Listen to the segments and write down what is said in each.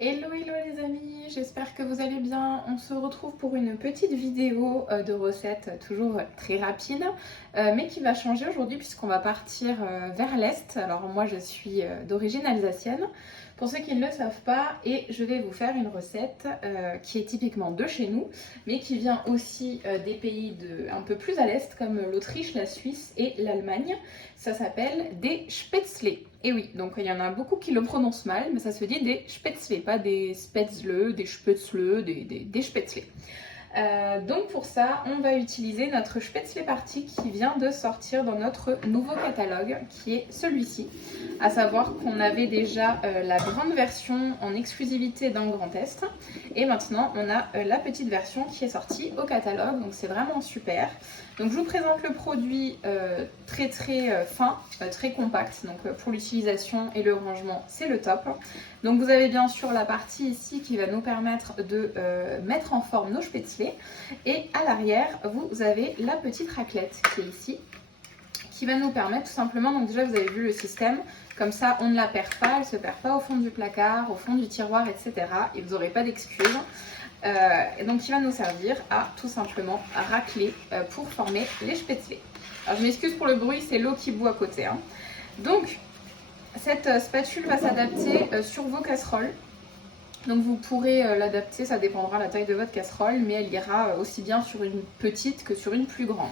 Hello hello les amis, j'espère que vous allez bien. On se retrouve pour une petite vidéo de recettes toujours très rapide, mais qui va changer aujourd'hui puisqu'on va partir vers l'Est. Alors moi je suis d'origine alsacienne, pour ceux qui ne le savent pas, et je vais vous faire une recette qui est typiquement de chez nous, mais qui vient aussi des pays un peu plus à l'Est comme l'Autriche, la Suisse et l'Allemagne. Ça s'appelle des Spätzle. Et oui, donc il y en a beaucoup qui le prononcent mal, mais ça se dit des Spätzle, pas des Spätzle, des Spätzle, des Spätzle. Donc pour ça, on va utiliser notre Spätzle Party qui vient de sortir dans notre nouveau catalogue, qui est celui-ci. À savoir qu'on avait déjà la grande version en exclusivité dans le Grand Est, et maintenant on a la petite version qui est sortie au catalogue, donc c'est vraiment super. Donc je vous présente le produit très fin, très compact, donc pour l'utilisation et le rangement c'est le top. Donc vous avez bien sûr la partie ici qui va nous permettre de mettre en forme nos spätzle, et à l'arrière vous avez la petite raclette qui est ici, qui va nous permettre tout simplement, donc déjà vous avez vu le système, comme ça on ne la perd pas, elle ne se perd pas au fond du placard, au fond du tiroir, etc. et vous n'aurez pas d'excuses. Et donc qui va nous servir à tout simplement racler pour former les spätzle. Alors je m'excuse pour le bruit, c'est l'eau qui bout à côté, hein. Donc cette spatule va s'adapter sur vos casseroles. Donc vous pourrez l'adapter, ça dépendra de la taille de votre casserole, mais elle ira aussi bien sur une petite que sur une plus grande.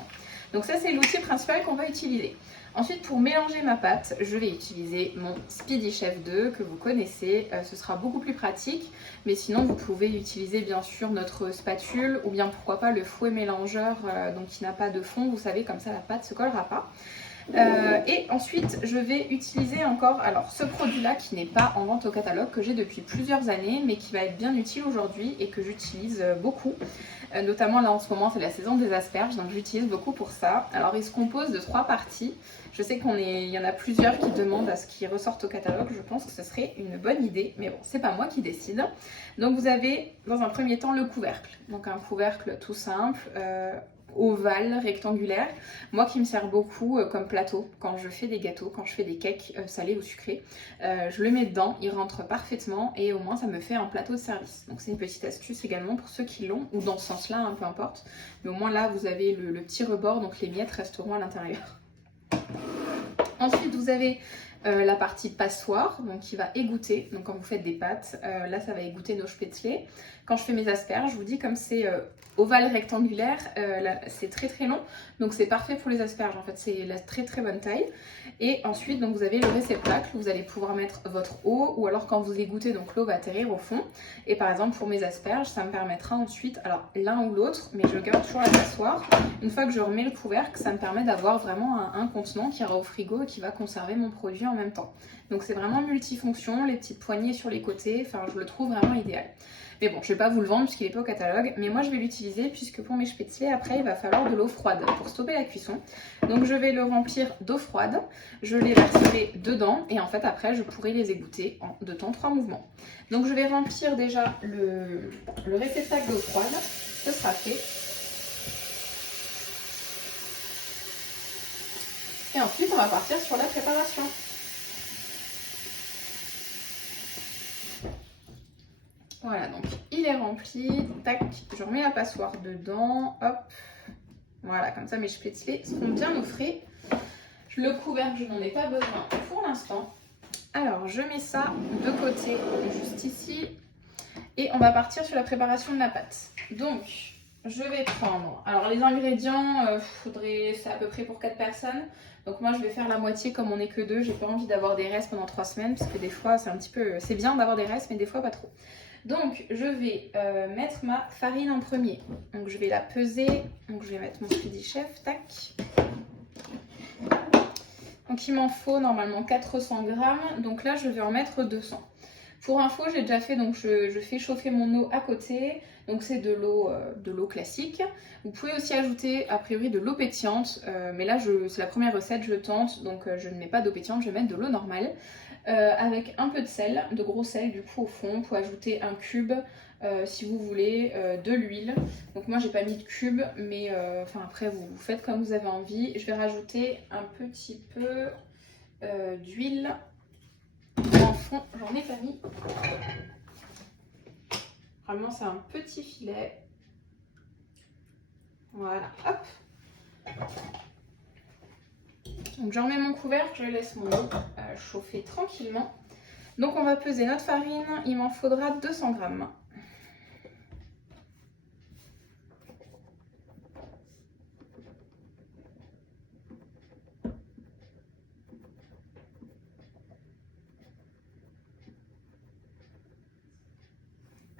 Donc ça c'est l'outil principal qu'on va utiliser. Ensuite, pour mélanger ma pâte, je vais utiliser mon Speedy Chef 2 que vous connaissez. Ce sera beaucoup plus pratique, mais sinon vous pouvez utiliser bien sûr notre spatule ou bien pourquoi pas le fouet mélangeur donc qui n'a pas de fond. Vous savez, comme ça la pâte ne se collera pas. Et ensuite je vais utiliser encore ce produit là qui n'est pas en vente au catalogue, que j'ai depuis plusieurs années mais qui va être bien utile aujourd'hui et que j'utilise beaucoup, notamment là en ce moment c'est la saison des asperges, donc j'utilise beaucoup pour ça. Alors il se compose de 3 parties. Je sais qu'il y en a plusieurs qui demandent à ce qu'il ressorte au catalogue. Je pense que ce serait une bonne idée, mais bon, c'est pas moi qui décide. Donc vous avez dans un premier temps le couvercle, donc un couvercle tout simple, ovale, rectangulaire, moi qui me sert beaucoup comme plateau quand je fais des gâteaux, quand je fais des cakes salés ou sucrés. Je le mets dedans, il rentre parfaitement et au moins ça me fait un plateau de service. Donc c'est une petite astuce également pour ceux qui l'ont, ou dans ce sens-là, hein, peu importe. Mais au moins là vous avez le petit rebord, donc les miettes resteront à l'intérieur. Ensuite vous avez la partie passoire, donc qui va égoutter. Donc quand vous faites des pâtes, là ça va égoutter nos spätzle. Quand je fais mes asperges, je vous dis, comme c'est ovale rectangulaire, c'est très long, donc c'est parfait pour les asperges. En fait, c'est la très bonne taille. Et ensuite, donc vous avez le réceptacle où vous allez pouvoir mettre votre eau, ou alors quand vous égouttez, donc l'eau va atterrir au fond. Et par exemple pour mes asperges, ça me permettra ensuite, alors l'un ou l'autre, mais je garde toujours la passoire. Une fois que je remets le couvercle, ça me permet d'avoir vraiment un contenant qui ira au frigo et qui va conserver mon produit en même temps. Donc c'est vraiment multifonction, les petites poignées sur les côtés, enfin je le trouve vraiment idéal. Mais bon, je vais pas vous le vendre puisqu'il n'est pas au catalogue, mais moi je vais l'utiliser puisque pour mes spätzle, après il va falloir de l'eau froide pour stopper la cuisson. Donc je vais le remplir d'eau froide, je les verserai dedans et en fait après je pourrai les égoutter en 2 temps 3 mouvements. Donc je vais remplir déjà le réceptacle d'eau froide, ce sera fait. Et ensuite on va partir sur la préparation. Voilà, donc il est rempli, tac, je remets la passoire dedans, hop, voilà, comme ça mes spätzle seront bien au frais. Le couvercle, je n'en ai pas besoin pour l'instant. Alors, je mets ça de côté, juste ici, et on va partir sur la préparation de la pâte. Donc, je vais prendre, alors les ingrédients, c'est à peu près pour 4 personnes. Donc moi, je vais faire la moitié comme on n'est que 2. J'ai pas envie d'avoir des restes pendant 3 semaines, parce que des fois, c'est bien d'avoir des restes, mais des fois pas trop. Donc je vais mettre ma farine en premier. Donc je vais la peser. Donc je vais mettre mon Speedy Chef. Tac. Donc il m'en faut normalement 400 grammes. Donc là je vais en mettre 200. Pour info, j'ai déjà fait, donc je fais chauffer mon eau à côté. Donc c'est de l'eau classique. Vous pouvez aussi ajouter a priori de l'eau pétillante. Mais là c'est la première recette, je tente. Donc je ne mets pas d'eau pétillante, je vais mettre de l'eau normale. Avec un peu de sel, de gros sel du coup au fond. Vous pouvez ajouter un cube si vous voulez, de l'huile. Donc moi j'ai pas mis de cube, mais après vous faites comme vous avez envie. Je vais rajouter un petit peu d'huile en fond, j'en ai pas mis. Généralement, c'est un petit filet. Voilà, hop. Donc j'en mets mon couvercle, je laisse mon eau chauffer tranquillement. Donc on va peser notre farine, il m'en faudra 200 grammes.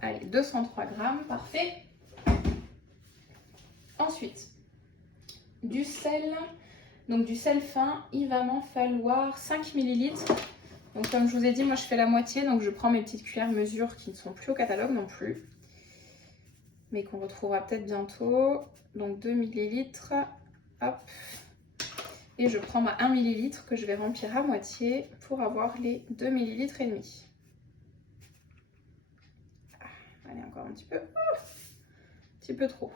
Allez, 203 grammes, parfait. Ensuite, du sel. Donc du sel fin, il va m'en falloir 5 ml. Donc comme je vous ai dit, moi je fais la moitié, donc je prends mes petites cuillères mesure qui ne sont plus au catalogue non plus, mais qu'on retrouvera peut-être bientôt. Donc 2 ml, hop. Et je prends ma 1 ml que je vais remplir à moitié pour avoir les 2 ml et demi. Allez, encore un petit peu. Un petit peu trop.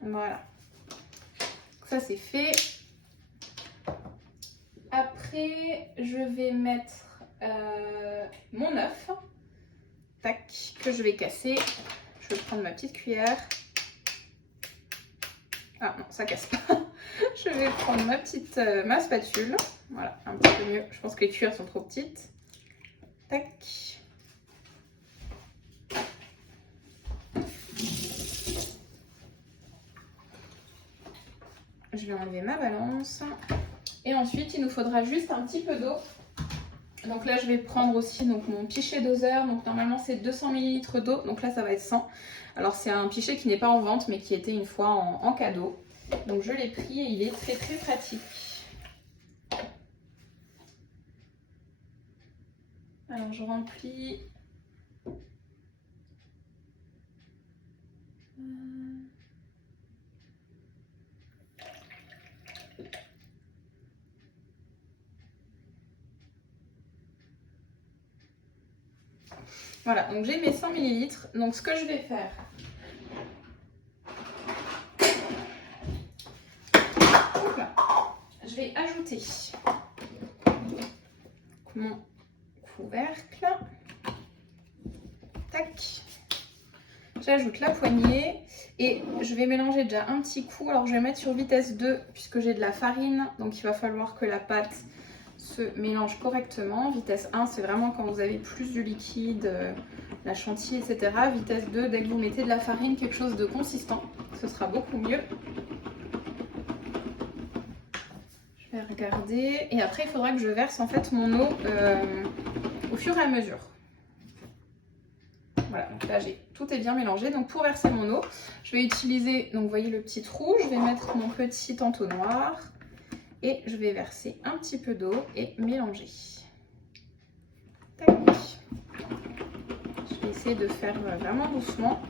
Voilà. Ça c'est fait. Après, je vais mettre mon œuf. Tac, que je vais casser. Je vais prendre ma petite cuillère. Ah non, ça casse pas. Je vais prendre ma spatule. Voilà, un petit peu mieux. Je pense que les cuillères sont trop petites. Tac. Je vais enlever ma balance. Et ensuite, il nous faudra juste un petit peu d'eau. Donc là, je vais prendre aussi donc, mon pichet doseur. Donc normalement, c'est 200 ml d'eau. Donc là, ça va être 100. Alors c'est un pichet qui n'est pas en vente, mais qui était une fois en cadeau. Donc je l'ai pris et il est très très pratique. Alors je remplis. Voilà, donc j'ai mes 100 ml. Donc ce que je vais faire, je vais ajouter mon couvercle. Tac. J'ajoute la poignée et je vais mélanger déjà un petit coup. Alors je vais mettre sur vitesse 2 puisque j'ai de la farine. Donc il va falloir que la pâte se mélange correctement. Vitesse 1, c'est vraiment quand vous avez plus de liquide, la chantilly, etc. Vitesse 2, dès que vous mettez de la farine, quelque chose de consistant, ce sera beaucoup mieux. Je vais regarder. Et après, il faudra que je verse en fait mon eau au fur et à mesure. Voilà, donc là, tout est bien mélangé. Donc pour verser mon eau, je vais utiliser, donc vous voyez le petit trou, je vais mettre mon petit entonnoir. Et je vais verser un petit peu d'eau et mélanger. Tac. Je vais essayer de faire vraiment doucement.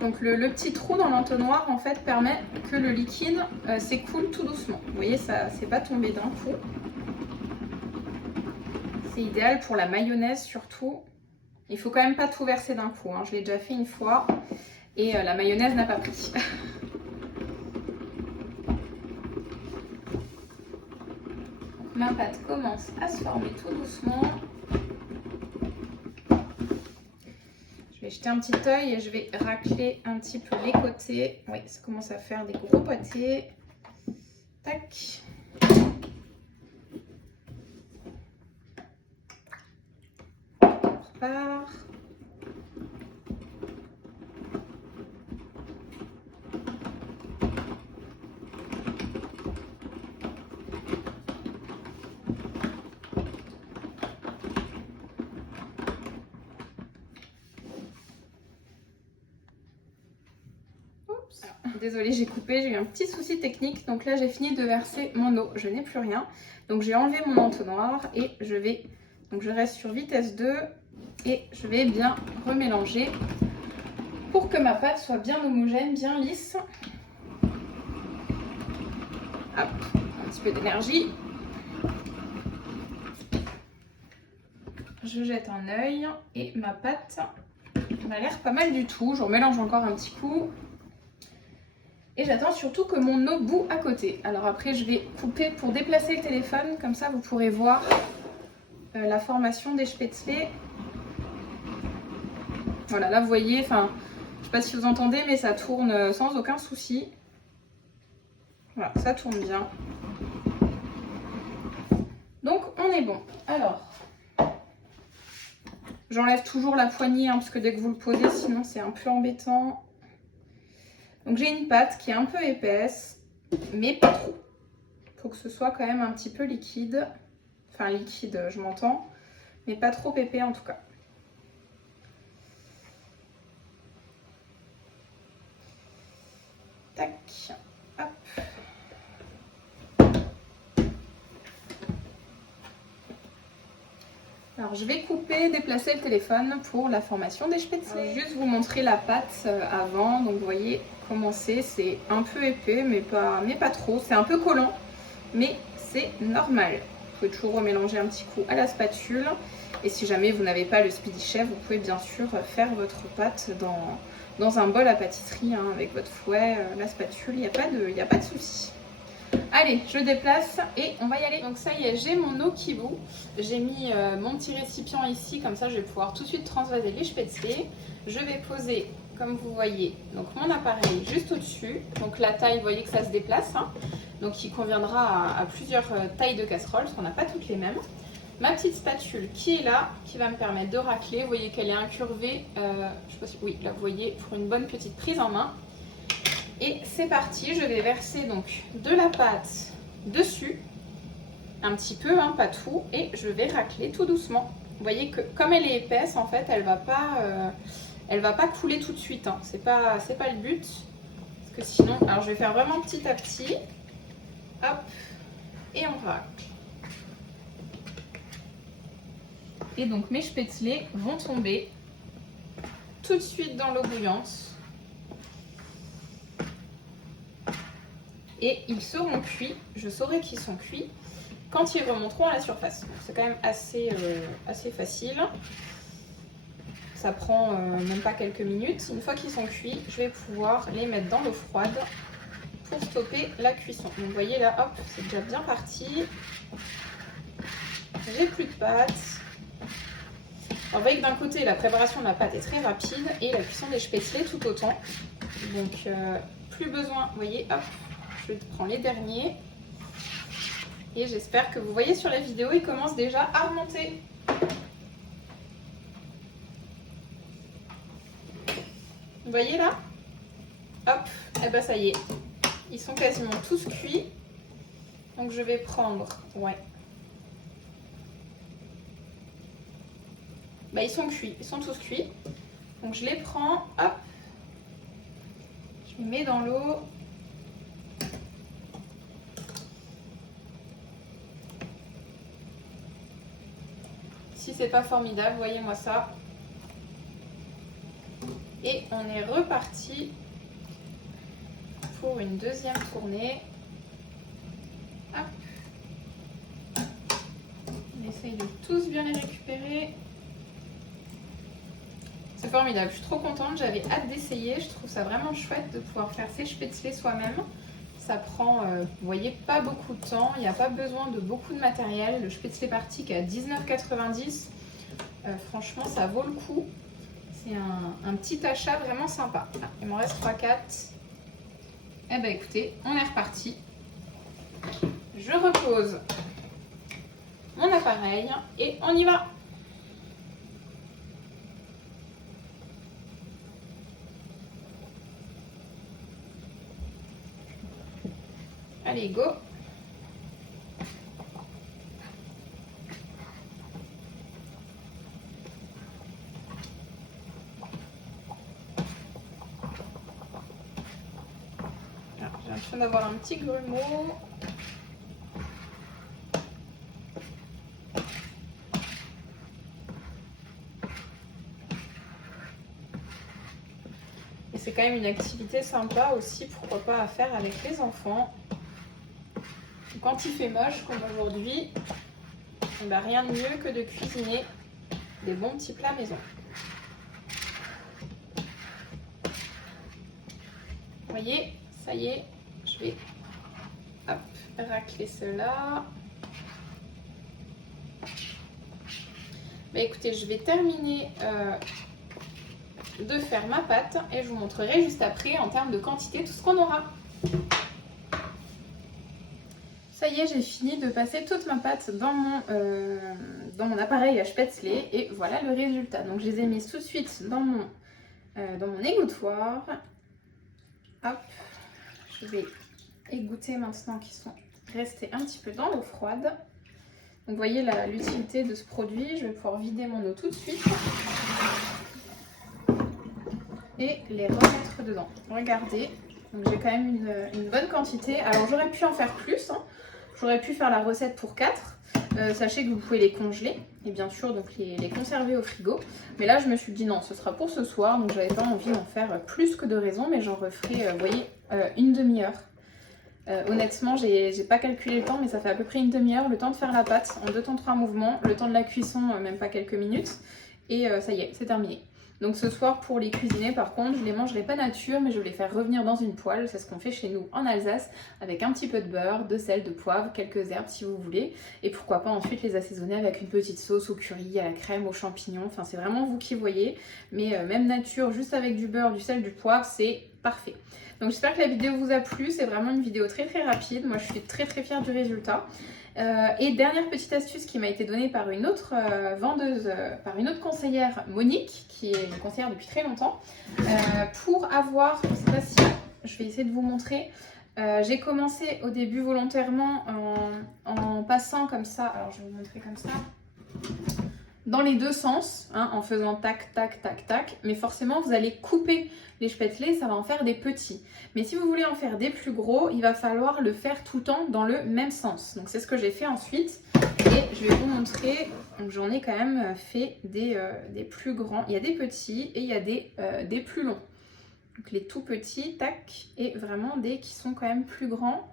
Donc le petit trou dans l'entonnoir en fait permet que le liquide s'écoule tout doucement. Vous voyez, ça c'est pas tombé d'un coup. C'est idéal pour la mayonnaise surtout. Il faut quand même pas tout verser d'un coup, hein. Je l'ai déjà fait une fois et la mayonnaise n'a pas pris. Ma pâte commence à se former tout doucement. Je vais jeter un petit œil et je vais racler un petit peu les côtés. Oui, ça commence à faire des gros pâtés. Tac. On repart. Désolée, j'ai coupé, j'ai eu un petit souci technique. Donc là, j'ai fini de verser mon eau, je n'ai plus rien. Donc j'ai enlevé mon entonnoir et je reste sur vitesse 2 et je vais bien remélanger pour que ma pâte soit bien homogène, bien lisse. Hop, un petit peu d'énergie. Je jette un œil et ma pâte m'a l'air pas mal du tout. Je remélange encore un petit coup. Et j'attends surtout que mon eau bout à côté. Alors après, je vais couper pour déplacer le téléphone. Comme ça, vous pourrez voir la formation des spätzle. Voilà, là, vous voyez, enfin, je sais pas si vous entendez, mais ça tourne sans aucun souci. Voilà, ça tourne bien. Donc, on est bon. Alors, j'enlève toujours la poignée, hein, parce que dès que vous le posez, sinon c'est un peu embêtant. Donc, j'ai une pâte qui est un peu épaisse, mais pas trop. Il faut que ce soit quand même un petit peu liquide. Enfin, liquide, je m'entends, mais pas trop épais en tout cas. Tac, hop. Alors je vais couper, déplacer le téléphone pour la formation des spätzle. Je vais juste vous montrer la pâte avant. Donc vous voyez comment c'est un peu épais mais pas trop. C'est un peu collant mais c'est normal. Vous pouvez toujours remélanger un petit coup à la spatule. Et si jamais vous n'avez pas le Speedy Chef, vous pouvez bien sûr faire votre pâte dans un bol à pâtisserie, hein, avec votre fouet, la spatule, il n'y a pas de souci. Allez, je déplace et on va y aller. Donc ça y est, j'ai mon eau qui bout. J'ai mis mon petit récipient ici, comme ça je vais pouvoir tout de suite transvaser les spätzle. Je vais poser, comme vous voyez, donc mon appareil juste au-dessus. Donc la taille, vous voyez que ça se déplace, hein. Donc il conviendra à plusieurs tailles de casseroles, parce qu'on n'a pas toutes les mêmes. Ma petite spatule qui est là, qui va me permettre de racler. Vous voyez qu'elle est incurvée, je sais pas si, oui, là vous voyez, pour une bonne petite prise en main. Et c'est parti, je vais verser donc de la pâte dessus, un petit peu, hein, pas tout, et je vais racler tout doucement. Vous voyez que comme elle est épaisse, en fait, elle va pas couler tout de suite, hein. C'est pas le but, parce que sinon, alors je vais faire vraiment petit à petit, hop, et on racle. Et donc mes spätzle vont tomber tout de suite dans l'eau bouillante. Et ils seront cuits, je saurai qu'ils sont cuits quand ils remonteront à la surface. C'est quand même assez facile. Ça prend même pas quelques minutes. Une fois qu'ils sont cuits, je vais pouvoir les mettre dans l'eau froide pour stopper la cuisson. Donc vous voyez là, hop, c'est déjà bien parti. J'ai plus de pâte. Alors vous voyez que d'un côté, la préparation de la pâte est très rapide et la cuisson des spätzle tout autant. Donc plus besoin, vous voyez, hop. Je prends les derniers et j'espère que vous voyez sur la vidéo, ils commencent déjà à remonter. Vous voyez là? Hop, et ben ça y est, ils sont quasiment tous cuits. Donc je vais prendre, ouais. Bah ils sont cuits, ils sont tous cuits. Donc je les prends, hop, je les mets dans l'eau. Si c'est pas formidable, voyez-moi ça. Et on est reparti pour une deuxième tournée. Hop. On essaye de tous bien les récupérer. C'est formidable, je suis trop contente, j'avais hâte d'essayer. Je trouve ça vraiment chouette de pouvoir faire ces spätzle soi-même. Ça prend, vous voyez, pas beaucoup de temps. Il n'y a pas besoin de beaucoup de matériel. Le Spätzle Party qui est à 19,90 €. Franchement, ça vaut le coup. C'est un petit achat vraiment sympa. Ah, il m'en reste 3-4. Eh ben écoutez, on est reparti. Je repose mon appareil et on y va. Allez, go! Alors, j'ai l'impression d'avoir un petit grumeau. Et c'est quand même une activité sympa aussi, pourquoi pas à faire avec les enfants. Quand il fait moche, comme aujourd'hui, ben rien de mieux que de cuisiner des bons petits plats maison. Vous voyez, Ça y est, je vais hop, racler cela. Bah écoutez, je vais terminer de faire ma pâte et je vous montrerai juste après en termes de quantité tout ce qu'on aura. Ça y est, j'ai fini de passer toute ma pâte dans mon appareil à spätzle et voilà le résultat. Donc je les ai mises tout de suite dans mon égouttoir. Hop, je vais égoutter maintenant qu'ils sont restés un petit peu dans l'eau froide. Donc vous voyez l'utilité de ce produit. Je vais pouvoir vider mon eau tout de suite et les remettre dedans. Regardez, donc j'ai quand même une bonne quantité. Alors j'aurais pu en faire plus, hein. J'aurais pu faire la recette pour 4. Sachez que vous pouvez les congeler et bien sûr donc les conserver au frigo. Mais là je me suis dit non, ce sera pour ce soir, donc j'avais pas envie d'en faire plus que de raison, mais j'en referai, vous voyez, une demi-heure. Honnêtement, j'ai pas calculé le temps, mais ça fait à peu près une demi-heure, le temps de faire la pâte en 2 temps 3 mouvements, le temps de la cuisson, même pas quelques minutes, et ça y est, c'est terminé. Donc ce soir, pour les cuisiner, par contre, je les mangerai pas nature, mais je vais les faire revenir dans une poêle. C'est ce qu'on fait chez nous en Alsace, avec un petit peu de beurre, de sel, de poivre, quelques herbes si vous voulez. Et pourquoi pas ensuite les assaisonner avec une petite sauce au curry, à la crème, aux champignons. Enfin, c'est vraiment vous qui voyez. Mais même nature, juste avec du beurre, du sel, du poivre, c'est parfait. Donc j'espère que la vidéo vous a plu. C'est vraiment une vidéo très rapide. Moi, je suis très fière du résultat. Et dernière petite astuce qui m'a été donnée par une autre vendeuse, par une autre conseillère, Monique, qui est une conseillère depuis très longtemps, pour avoir, je sais pas si je vais essayer de vous montrer, j'ai commencé au début volontairement en passant comme ça, alors je vais vous montrer comme ça, dans les deux sens, hein, en faisant tac, tac, tac, tac, mais forcément vous allez couper les spätzle, ça va en faire des petits. Mais si vous voulez en faire des plus gros, il va falloir le faire tout le temps dans le même sens. Donc c'est ce que j'ai fait ensuite et je vais vous montrer. Donc j'en ai quand même fait des plus grands. Il y a des petits et il y a des plus longs. Donc les tout petits, tac, et vraiment des qui sont quand même plus grands.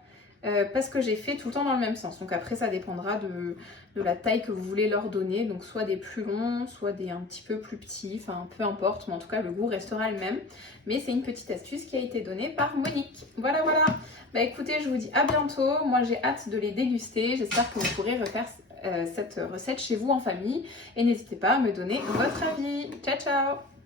Parce que j'ai fait tout le temps dans le même sens. Donc après ça dépendra de la taille que vous voulez leur donner. Donc soit des plus longs, soit des un petit peu plus petits. Enfin peu importe, mais en tout cas le goût restera le même. Mais c'est une petite astuce qui a été donnée par Monique. Voilà. Bah écoutez, je vous dis à bientôt. Moi j'ai hâte de les déguster. J'espère que vous pourrez refaire cette recette chez vous en famille. Et n'hésitez pas à me donner votre avis. Ciao ciao!